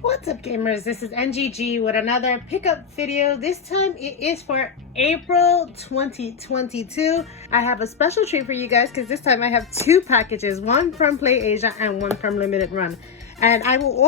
What's up, gamers? This is NGG with another pickup video. This time it is for April 2022. I have a special treat for you guys because this time I have two packages, one from PlayAsia and one from Limited Run. And I will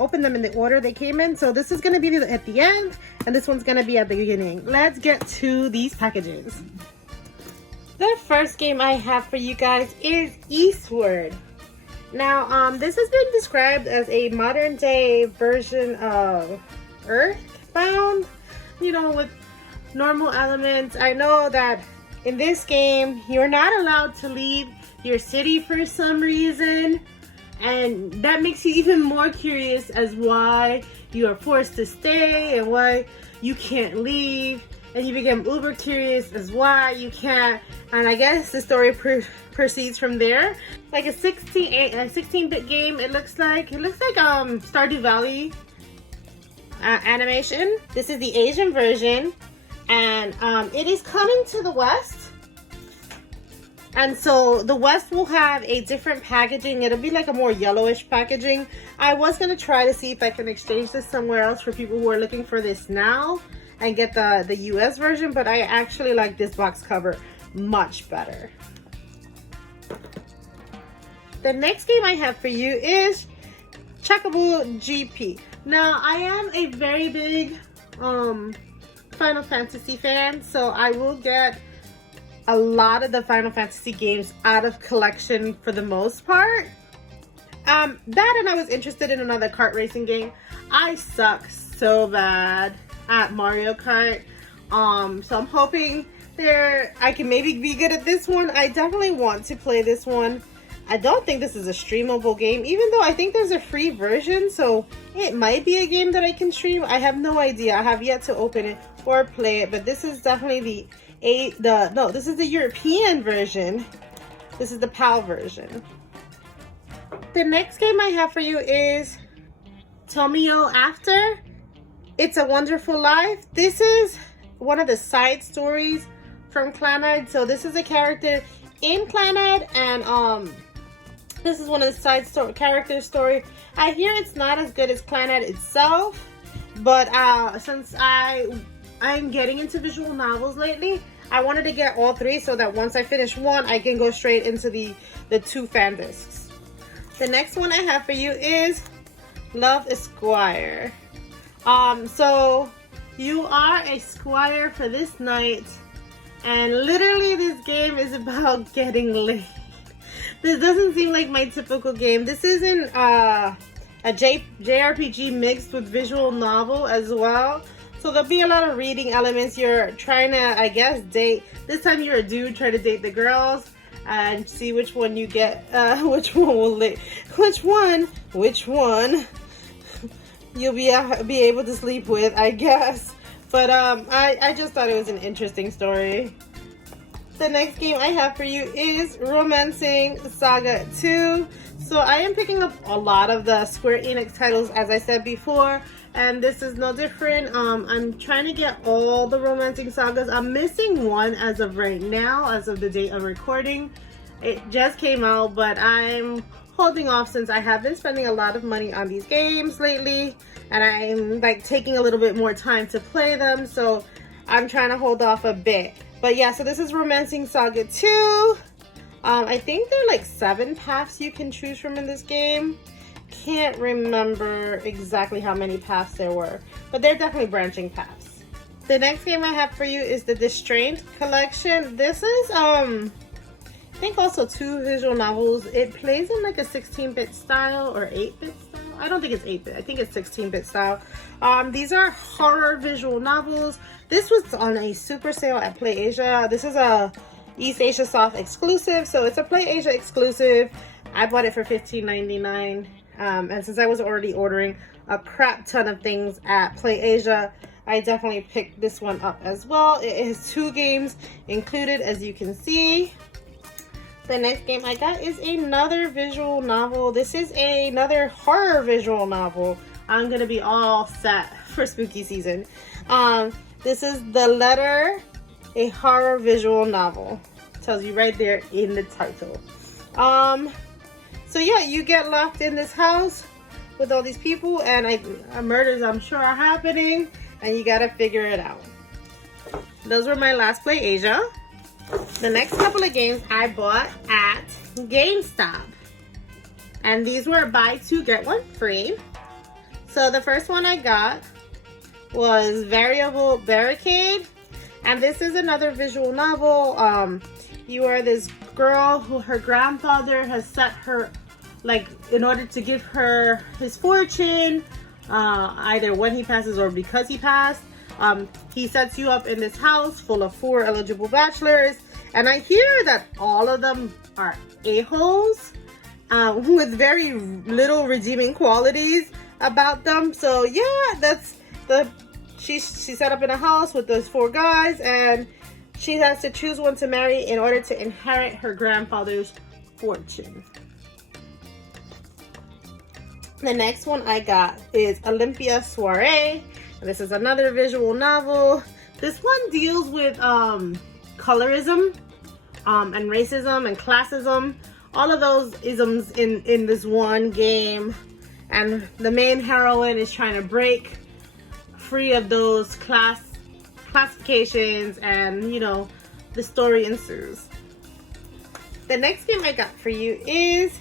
open them in the order they came in. So this is going to be at the end and this one's going to be at the beginning. Let's get to these packages. The first game I have for you guys is Eastward. Now, this has been described as a modern day version of Earthbound, you know, with normal elements. I know that in this game, you're not allowed to leave your city for some reason. And that makes you even more curious as why you are forced to stay and why you can't leave. And you become uber curious as why you can't. And I guess the story proceeds from there. Like a 16-bit game, it looks like Stardew Valley animation. This is the Asian version, and it is coming to the West. And so the West will have a different packaging. It'll be like a more yellowish packaging. I was gonna try to see if I can exchange this somewhere else for people who are looking for this now and get the US version, but I actually like this box cover much better. The next game I have for you is Checkable GP. Now, I am a very big Final Fantasy fan, so I will get a lot of the Final Fantasy games out of collection for the most part. That, and I was interested in another kart racing game. I suck so bad at Mario Kart, so I'm hoping I can maybe be good at this one. I definitely want to play this one. I don't think this is a streamable game, even though I think there's a free version, so it might be a game that I can stream. I have no idea. I have yet to open it or play it, but this is definitely this is the European version. This is the PAL version. The next game I have for you is Tomoyo After. It's a Wonderful Life. This is one of the side stories from Clannad. So this is a character in Clannad, and this is one of the side character story. I hear it's not as good as Clannad itself, but since I'm getting into visual novels lately, I wanted to get all three so that once I finish one, I can go straight into the two fan discs. The next one I have for you is Love Esquire. So you are a squire for this night, and literally this game is about getting laid. This doesn't seem like my typical game. This isn't a JRPG mixed with visual novel as well. So there'll be a lot of reading elements. You're trying to, I guess, date. This time you're a dude trying to date the girls and see which one you get, which one you'll be able to sleep with, I guess. But I just thought it was an interesting story. The next game I have for you is Romancing Saga 2. So I am picking up a lot of the Square Enix titles, as I said before, and this is no different. I'm trying to get all the Romancing Sagas. I'm missing one as of right now, as of the date of recording. It just came out, but I'm holding off since I have been spending a lot of money on these games lately, and I'm like taking a little bit more time to play them, so I'm trying to hold off a bit. But yeah, so this is Romancing Saga 2. I think there are like 7 paths you can choose from in this game. Can't remember exactly how many paths there were, but they're definitely branching paths. The next game I have for you is the Distraint Collection. This is I think also 2 visual novels. It plays in like a 16-bit style or 8-bit style. I don't think it's 8-bit. I think it's 16-bit style. These are horror visual novels. This was on a super sale at PlayAsia. This is a East Asia Soft exclusive, so it's a PlayAsia exclusive. I bought it for $15.99. And since I was already ordering a crap ton of things at PlayAsia, I definitely picked this one up as well. It has 2 games included, as you can see. The next game I got is another visual novel. This is another horror visual novel. I'm gonna be all set for spooky season. This is The Letter, a horror visual novel. Tells you right there in the title. So yeah, you get locked in this house with all these people, and murders I'm sure are happening, and you gotta figure it out. Those were my last play Asia. The next couple of games I bought at GameStop, and these were buy two get one free. So the first one I got was Variable Barricade, and this is another visual novel. You are this girl who her grandfather has set her, like, in order to give her his fortune, either when he passes or because he passed. He sets you up in this house full of 4 eligible bachelors, and I hear that all of them are a-holes with very little redeeming qualities about them. So yeah, she's set up in a house with those 4 guys, and she has to choose one to marry in order to inherit her grandfather's fortune. The next one I got is Olympus Soiree. This is another visual novel. This one deals with colorism and racism and classism. All of those isms in this one game. And the main heroine is trying to break free of those classifications, and you know, the story ensues. The next game I got for you is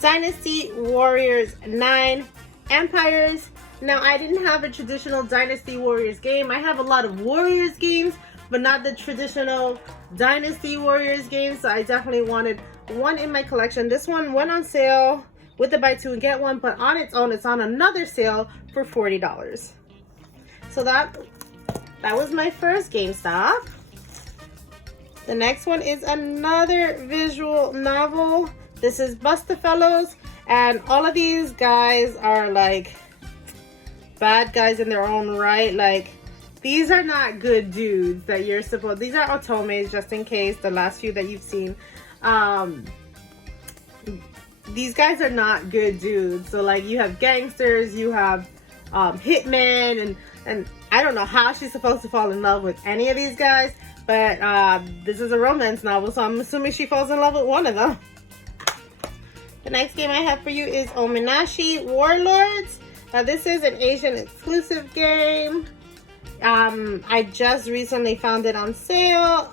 Dynasty Warriors 9 Empires. Now, I didn't have a traditional Dynasty Warriors game. I have a lot of Warriors games, but not the traditional Dynasty Warriors games, so I definitely wanted one in my collection. This one went on sale with the buy two and get one, but on its own, it's on another sale for $40. So that was my first GameStop. The next one is another visual novel. This is BUSTAFELLOWS, and all of these guys are like bad guys in their own right. Like, these are not good dudes that you're supposed. These are otomes, just in case, the last few that you've seen. These guys are not good dudes. So like, you have gangsters, you have hitmen, and I don't know how she's supposed to fall in love with any of these guys, but this is a romance novel, so I'm assuming she falls in love with one of them. The next game I have for you is Ominashi Warlords. This is an Asian exclusive game. I just recently found it on sale.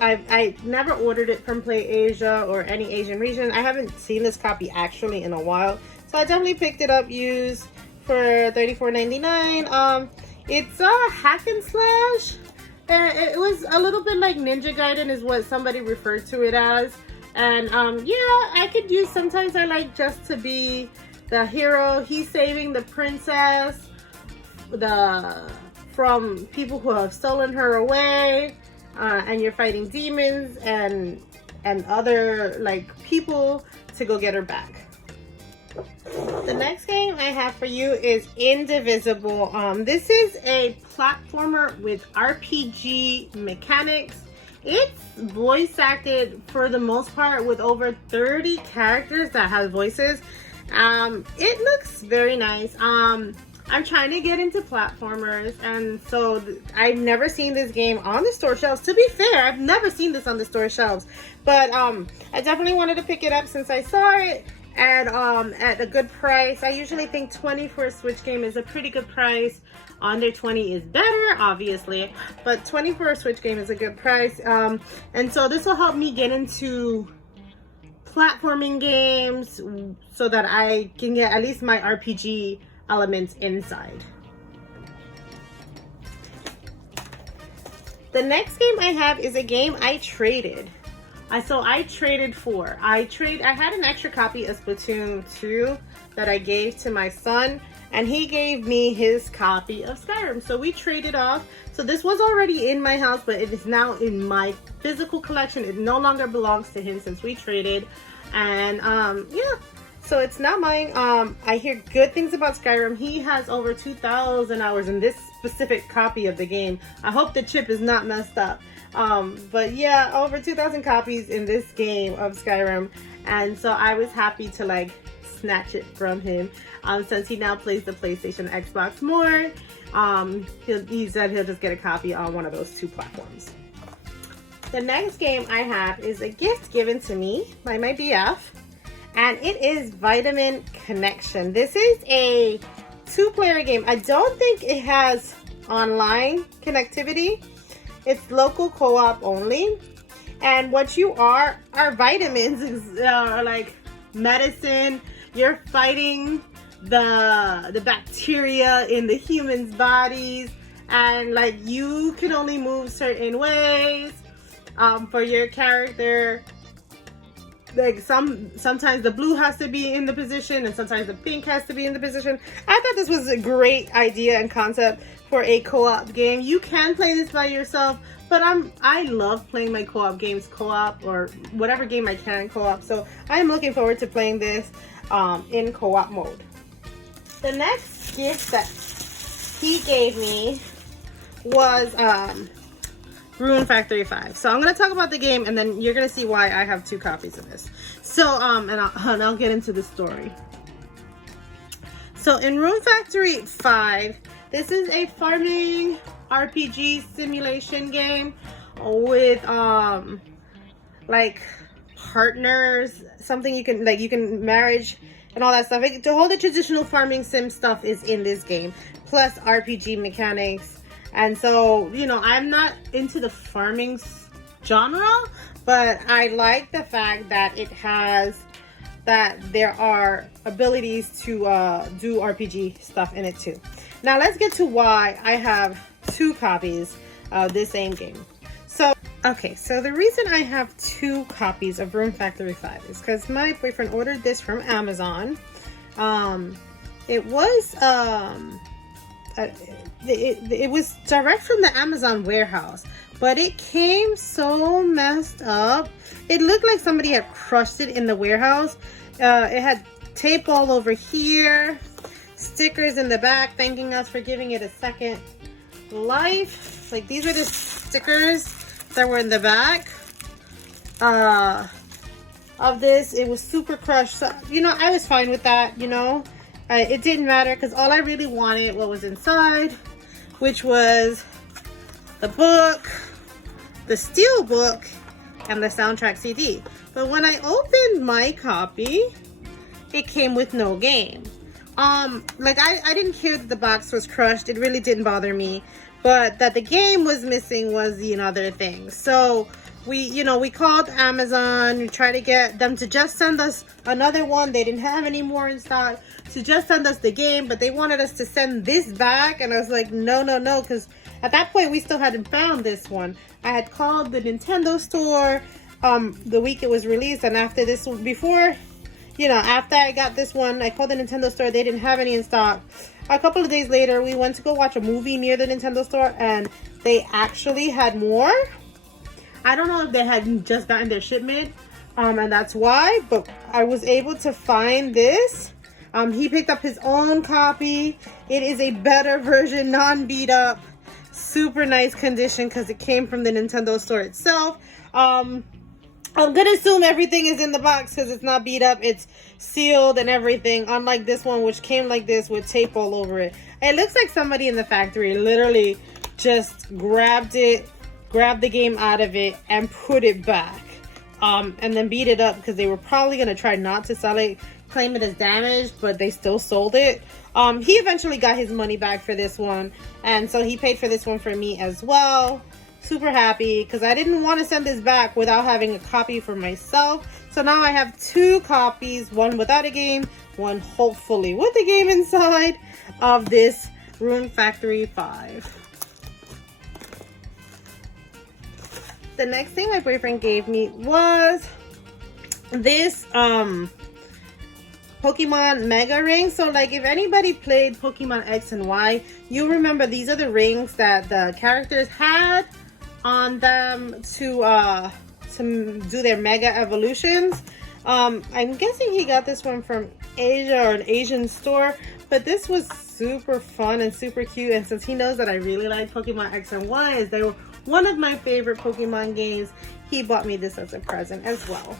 I never ordered it from Play Asia or any Asian region. I haven't seen this copy actually in a while, so I definitely picked it up used for $34.99. It's a hack and slash. It was a little bit like Ninja Gaiden is what somebody referred to it as. And yeah, I could use, sometimes I like just to be the hero. He's saving the princess from people who have stolen her away, and you're fighting demons and other like people to go get her back. The next game I have for you is Indivisible. This is a platformer with RPG mechanics. It's voice acted for the most part with over 30 characters that have voices. It looks very nice. I'm trying to get into platformers, and so I've never seen this game on the store shelves. To be fair, I've never seen this on the store shelves, but I definitely wanted to pick it up since I saw it at a good price. I usually think 20 for a Switch game is a pretty good price. Under 20 is better, obviously, but 20 for a Switch game is a good price. And so this will help me get into platforming games so that I can get at least my RPG elements inside. The next game I have is a game I traded. I had an extra copy of Splatoon 2 that I gave to my son, and he gave me his copy of Skyrim. So we traded off. So this was already in my house, but it is now in my physical collection. It no longer belongs to him since we traded. And yeah, so it's not mine. I hear good things about Skyrim. He has over 2,000 hours in this specific copy of the game. I hope the chip is not messed up. But yeah, over 2,000 copies in this game of Skyrim. And so I was happy to like snatch it from him, since he now plays the PlayStation, Xbox more. He said he'll just get a copy on one of those 2 platforms. The next game I have is a gift given to me by my BF, and it is Vitamin Connection. This is a 2-player game. I don't think it has online connectivity. It's local co-op only. And what you are vitamins, are like medicine. You're fighting the bacteria in the humans' bodies, and like you can only move certain ways for your character. Like sometimes the blue has to be in the position, and sometimes the pink has to be in the position. I thought this was a great idea and concept for a co-op game. You can play this by yourself, but I love playing my co-op games co-op, or whatever game I can co-op. So I am looking forward to playing this in co-op mode. The next gift that he gave me was Rune Factory 5. So I'm going to talk about the game, and then you're going to see why I have 2 copies of this. So, and I'll get into the story. So in Rune Factory 5, this is a farming RPG simulation game with like partners, something you can marriage and all that stuff. All the traditional farming sim stuff is in this game, plus RPG mechanics. And so, you know, I'm not into the farming genre, but I like the fact that there are abilities to do RPG stuff in it too. Now let's get to why I have 2 copies of this same game. So, okay, so the reason I have 2 copies of Rune Factory 5 is because my boyfriend ordered this from Amazon. It was it was direct from the Amazon warehouse, but it came so messed up. It looked like somebody had crushed it in the warehouse. It had tape all over here, stickers in the back thanking us for giving it a second life. Like, these were the stickers that were in the back of this. It was super crushed. So, you know, I was fine with that, you know. It didn't matter because all I really wanted what was inside, which was the book, the steel book, and the soundtrack CD. But when I opened my copy, it came with no game. Like I didn't care that the box was crushed. It really didn't bother me. But that the game was missing was the other thing. So we called Amazon. We tried to get them to just send us another one. They didn't have any more in stock. To just send us the game, but they wanted us to send this back. And I was like, no, because at that point we still hadn't found this one. I had called the Nintendo store the week it was released, and after this, after I got this one, I called the Nintendo store. They didn't have any in stock. A couple of days later, we went to go watch a movie near the Nintendo store, and they actually had more. I don't know if they had just gotten their shipment, and that's why, but I was able to find this. He picked up his own copy. It is a better version, non-beat up, super nice condition because it came from the Nintendo store itself. I'm gonna assume everything is in the box because it's not beat up. It's sealed and everything, unlike this one, which came like this with tape all over it. It looks like somebody in the factory literally just grabbed the game out of it and put it back, and then beat it up because they were probably gonna try not to sell it, claim it as damaged, but they still sold it. He eventually got his money back for this one, and so he paid for this one for me as well. Super happy because I didn't want to send this back without having a copy for myself. So now I have 2 copies, one without a game, one hopefully with a game inside, of this Rune Factory 5. The next thing my boyfriend gave me was this Pokemon Mega Ring. So like, if anybody played Pokemon X and Y, you remember these are the rings that the characters had on them to do their mega evolutions. I'm guessing he got this one from Asia or an Asian store, but this was super fun and super cute. And since he knows that I really like Pokemon X and Y, as they were one of my favorite Pokemon games, he bought me this as a present as well.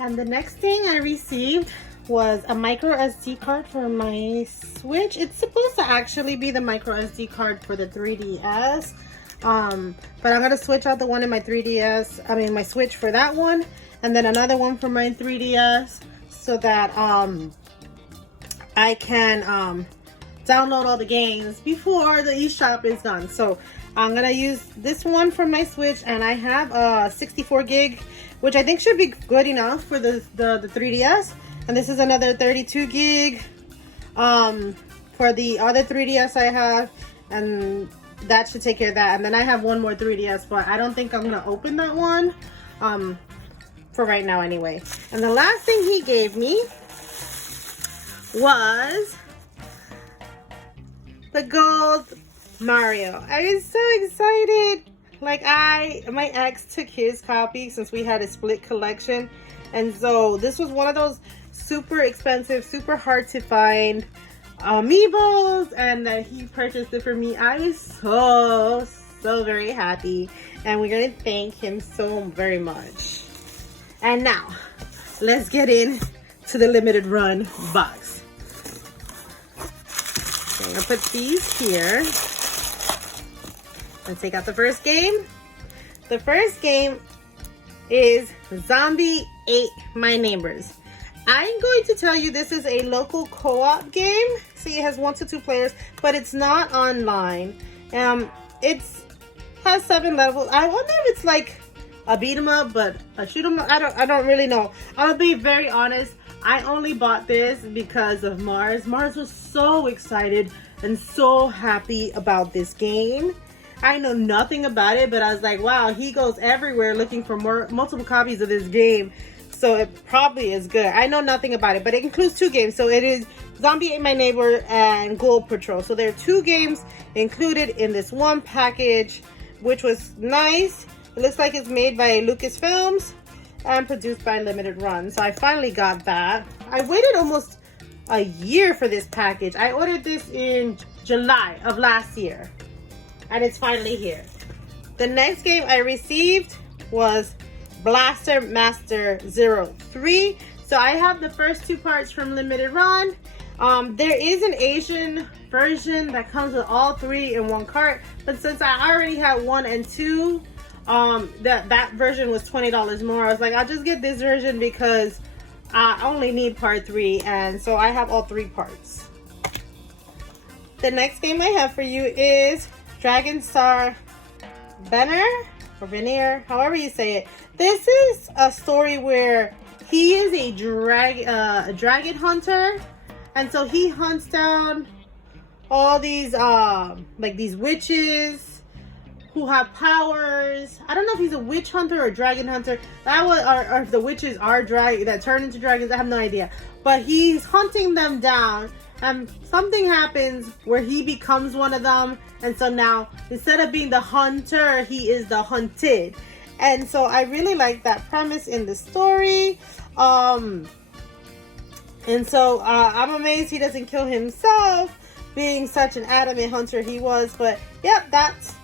And the next thing I received was a micro SD card for my Switch. It's supposed to actually be the micro SD card for the 3DS, but I'm gonna switch out the one in my 3DS, my Switch, for that one, and then another one for my 3DS so that I can download all the games before the eShop is done. So I'm gonna use this one for my Switch, and I have a 64 gig, which I think should be good enough for the 3DS. And this is another 32 gig for the other 3DS I have, and that should take care of that. And then I have one more 3DS, but I don't think I'm gonna open that one for right now anyway. And the last thing he gave me was the gold Mario. I was so excited. Like my ex took his copy since we had a split collection, and so this was one of those super expensive, super hard to find Amiibos, and that he purchased it for me. I was so very happy, and we're gonna thank him so very much. And now let's get in to the limited run box. So I'm gonna put these here. Let's take out the first game. The first game is Zombie Ate My Neighbors. I'm going to tell you this is a local co-op game. See, it has 1 to 2 players, but it's not online. It has 7 levels. I wonder if it's like a beat 'em up, but a shoot 'em up. I don't really know. I'll be very honest. I only bought this because of Mars. Mars was so excited and so happy about this game. I know nothing about it, but I was like, wow, he goes everywhere looking for multiple copies of this game. So it probably is good. I know nothing about it, but it includes 2 games. So it is Zombie Ate My Neighbor and Ghoul Patrol. So there are 2 games included in this one package, which was nice. It looks like it's made by Lucasfilms and produced by Limited Run. So I finally got that. I waited almost a year for this package. I ordered this in July of last year, and it's finally here. The next game I received was Blaster Master 03. So I have the first 2 parts from Limited Run. There is an Asian version that comes with all 3 in one cart, but since I already had 1 and 2, that version was $20 more. I was like, I'll just get this version because I only need part 3, and so I have all 3 parts. The next game I have for you is Dragon Star Varnir, or Varnir, however you say it. This is a story where he is a dragon hunter, and so he hunts down all these like these witches who have powers. I don't know if he's a witch hunter or a dragon hunter. That was, or if the witches are that turn into dragons. I have no idea. But he's hunting them down, and something happens where he becomes one of them. And so now, instead of being the hunter, he is the hunted. And so I really like that premise in the story. And so I'm amazed he doesn't kill himself, being such an adamant hunter he was. But yep, that's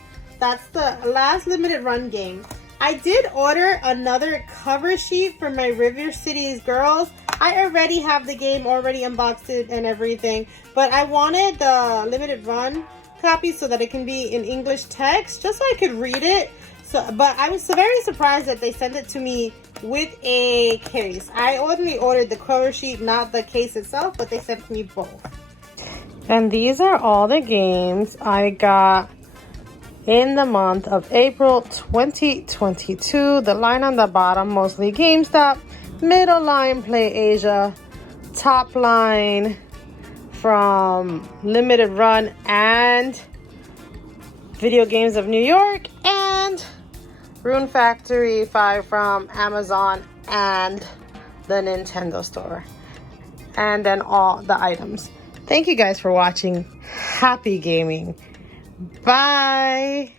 the last Limited Run game. I did order another cover sheet for my River Cities Girls. I already have the game, already unboxed it and everything, but I wanted the Limited Run copy so that it can be in English text, just so I could read it. So, but I was very surprised that they sent it to me with a case. I only ordered the cover sheet, not the case itself, but they sent me both. And these are all the games I got in the month of April 2022. The line on the bottom, mostly GameStop. Middle line, Play Asia. Top line from Limited Run and Video Games of New York. And Rune Factory 5 from Amazon and the Nintendo store. And then all the items. Thank you guys for watching. Happy gaming. Bye.